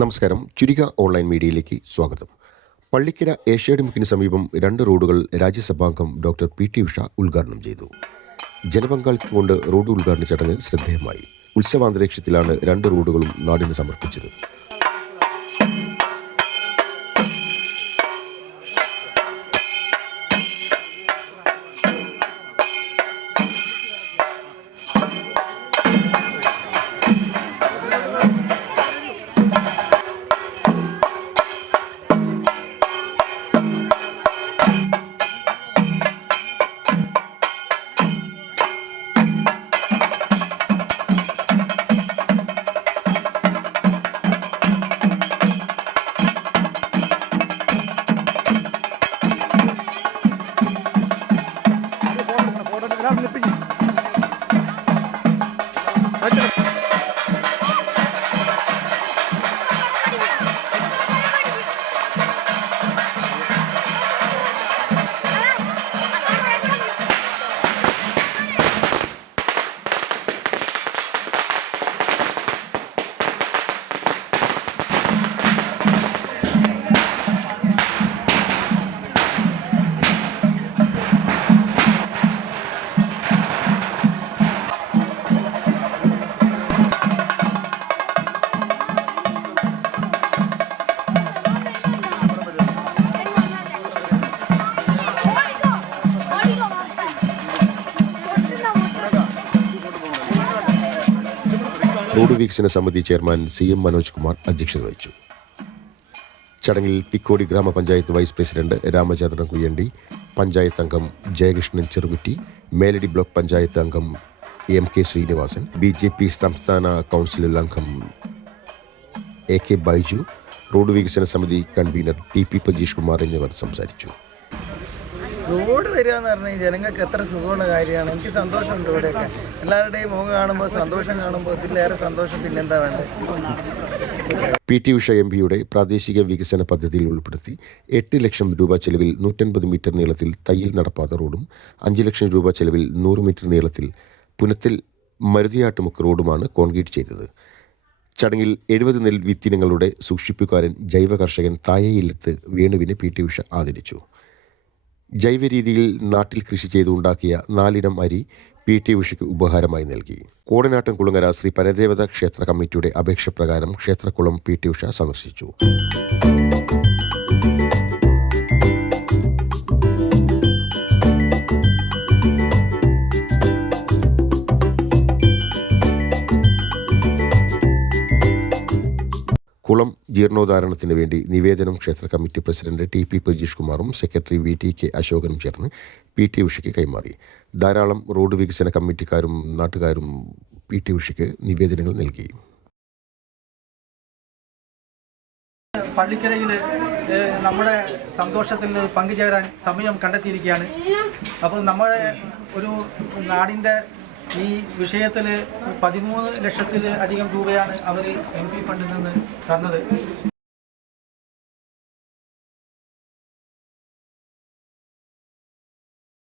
നമസ്കാരം. ചുരിക ഓൺലൈൻ മീഡിയയിലേക്ക് സ്വാഗതം. പള്ളിക്കര ഏഷ്യാഡ് സമീപം 2 റോഡുകൾ രാജ്യസഭാംഗം ഡോക്ടർ പി.ടി. ഉഷ ഉദ്ഘാടനം ചെയ്തു. ജനപങ്കാളിത്തം കൊണ്ട് റോഡ് ഉദ്ഘാടന ചടങ്ങ് ശ്രദ്ധേയമായി. ഉത്സവാന്തരീക്ഷത്തിലാണ് 2 റോഡുകളും നാടിന് സമർപ്പിച്ചത്. റോഡ് വികസന സമിതി ചെയർമാൻ CM മനോജ് കുമാർ അധ്യക്ഷത വഹിച്ചു. ചടങ്ങിൽ തിക്കോടി ഗ്രാമപഞ്ചായത്ത് വൈസ് പ്രസിഡന്റ് രാമചന്ദ്രൻ കുയ്യണ്ടി, പഞ്ചായത്ത് അംഗം ജയകൃഷ്ണൻ ചെറുകുറ്റി, മേലടി ബ്ലോക്ക് പഞ്ചായത്ത് അംഗം MK ശ്രീനിവാസൻ, BJP സംസ്ഥാന കൗൺസിൽ അംഗം AK ബൈജു, റോഡ് വികസന സമിതി കൺവീനർ TP പ്രജീഷ് കുമാർ എന്നിവർ സംസാരിച്ചു. റോഡ് വരിക എന്ന് പറഞ്ഞാൽ ജനങ്ങൾക്ക് എത്ര സുഖമുള്ള കാര്യമാണ്. എനിക്ക് സന്തോഷമുണ്ട്. ഇവിടെയൊക്കെ എല്ലാവരുടെയും മുഖം കാണുമ്പോൾ, സന്തോഷം കാണുമ്പോൾ ഇതിലേറെ സന്തോഷം പിന്നെന്താ വേണ്ടത്. PT ഉഷ MPയുടെ പ്രാദേശിക വികസന പദ്ധതിയിൽ ഉൾപ്പെടുത്തി 8 ലക്ഷം രൂപ ചെലവിൽ 150 മീറ്റർ നീളത്തിൽ തയ്യിൽ നടപ്പാത റോഡും 5 ലക്ഷം രൂപ ചെലവിൽ 100 മീറ്റർ നീളത്തിൽ പുനത്തിൽ മരുതിയാട്ടുമുക്ക് റോഡുമാണ് കോൺക്രീറ്റ് ചെയ്തത്. ചടങ്ങിൽ 70 നെൽ വിത്തിനങ്ങളുടെ സൂക്ഷിപ്പുകാരൻ ജൈവ കർഷകൻ തായയില്ലത്ത് വേണുവിനെ PT ഉഷ ആദരിച്ചു. ജൈവ രീതിയിൽ നാട്ടിൽ കൃഷി ചെയ്തുണ്ടാക്കിയ 4 ഇനം അരി PT ഉഷയ്ക്ക് ഉപഹാരമായി നൽകി. കോടനാട്ടം കുളങ്ങര ശ്രീ പരദേവത ക്ഷേത്ര കമ്മിറ്റിയുടെ അപേക്ഷ പ്രകാരം ക്ഷേത്രക്കുളം PT ഉഷ സന്ദർശിച്ചു. കുളം ജീർണോദ്ധാരണത്തിന് വേണ്ടി നിവേദനം ക്ഷേത്ര കമ്മിറ്റി പ്രസിഡന്റ് TP പ്രജീഷ് കുമാറും സെക്രട്ടറി VTK അശോകനും ചേർന്ന് PT ഉഷയ്ക്ക് കൈമാറി. ധാരാളം റോഡ് വികസന കമ്മിറ്റിക്കാരും നാട്ടുകാരും PT ഉഷയ്ക്ക് നിവേദനങ്ങൾ നൽകി. പള്ളിക്കരയിൽ നമ്മുടെ സന്തോഷത്തിൽ പങ്കുചേരാൻ സമയം കണ്ടെത്തിയിരിക്കുകയാണ്. അപ്പോൾ നമ്മുടെ ഒരു നാടിൻ്റെ ഈ വിഷയത്തിൽ 13 ലക്ഷത്തിലധികം രൂപയാണ് അവർ MP ഫണ്ടിൽ നിന്ന് തന്നത്.